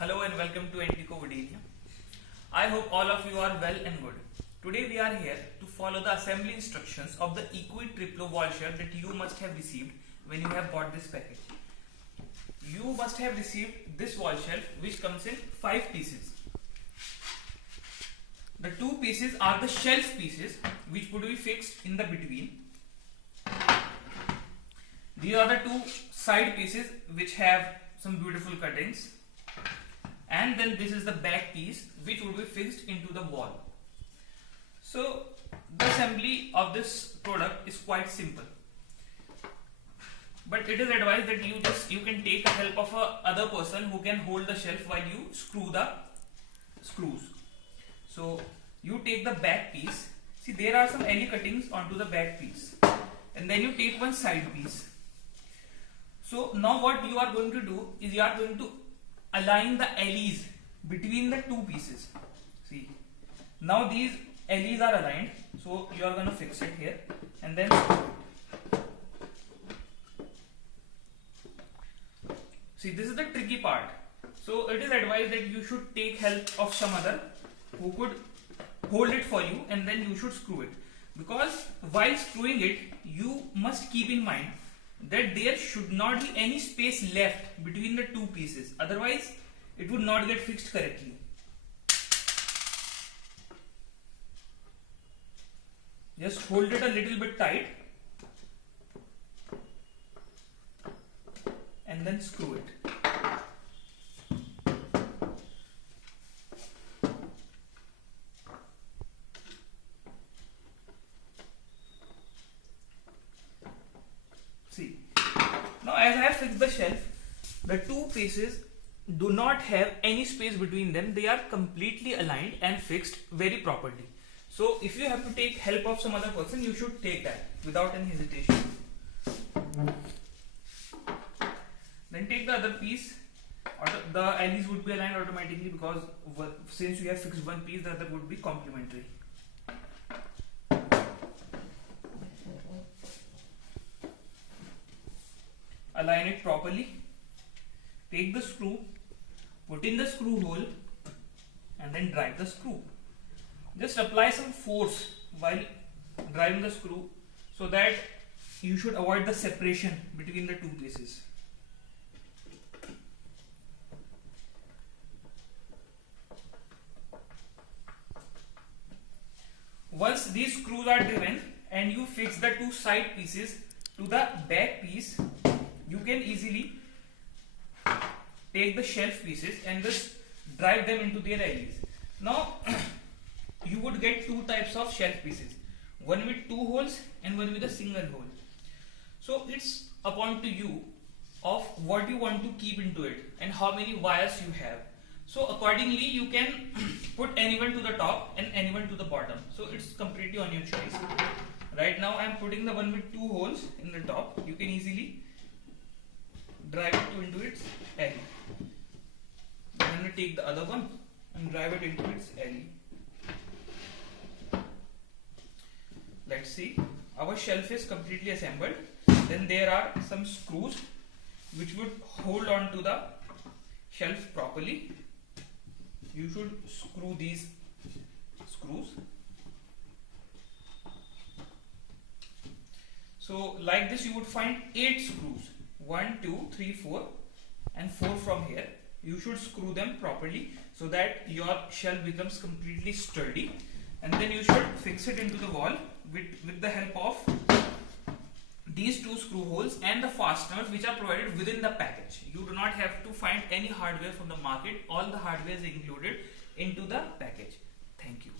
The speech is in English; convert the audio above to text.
Hello and welcome to Antico Videlia. I hope all of you are well and good. Today we are here to follow the assembly instructions of the Equid Triplo wall shelf that you must have received when you have bought this package. You must have received this wall shelf which comes in 5 pieces. The 2 pieces are the shelf pieces which would be fixed in the between. These are the 2 side pieces which have some beautiful cuttings. And then this is the back piece which would be fixed into the wall. So the assembly of this product is quite simple, but it is advised that you can take the help of a other person who can hold the shelf while you screw the screws. So you take the back piece. See, there are some LE cuttings onto the back piece, and then you take one side piece. So now what you are going to do is you are going to align the LEs between the 2 pieces. See, now these LEs are aligned, so you are going to fix it here and then screw it. See, this is the tricky part. So it is advised that you should take help of some other who could hold it for you, and then you should screw it, because while screwing it you must keep in mind that there should not be any space left between the 2 pieces, otherwise it would not get fixed correctly. Just hold it a little bit tight and then screw it. See, now as I have fixed the shelf, the 2 pieces do not have any space between them. They are completely aligned and fixed very properly. So if you have to take help of some other person, you should take that without any hesitation. Then take the other piece. The LEs would be aligned automatically, because since you have fixed one piece, the other would be complementary. Align it properly. Take the screw, put in the screw hole, and then drive the screw. Just apply some force while driving the screw, so that you should avoid the separation between the 2 pieces. Once these screws are driven and you fix the 2 side pieces to the back piece, you can easily take the shelf pieces and just drive them into their LEs. Now you would get 2 types of shelf pieces, one with 2 holes and one with a single hole. So it's upon to you of what you want to keep into it and how many wires you have. So accordingly you can put anyone to the top and anyone to the bottom. So it's completely on your choice. Right now I am putting the one with 2 holes in the top. You can easily drive it into its LE. I'm going to take the other one and drive it into its LE. Let's see, our shelf is completely assembled. Then there are some screws which would hold on to the shelf properly. You should screw these screws. So like this you would find 8 screws, 1, 2, 3, 4 and 4 from here. You should screw them properly so that your shelf becomes completely sturdy, and then you should fix it into the wall with the help of these 2 screw holes and the fasteners which are provided within the package. You do not have to find any hardware from the market. All the hardware is included into the package. Thank you.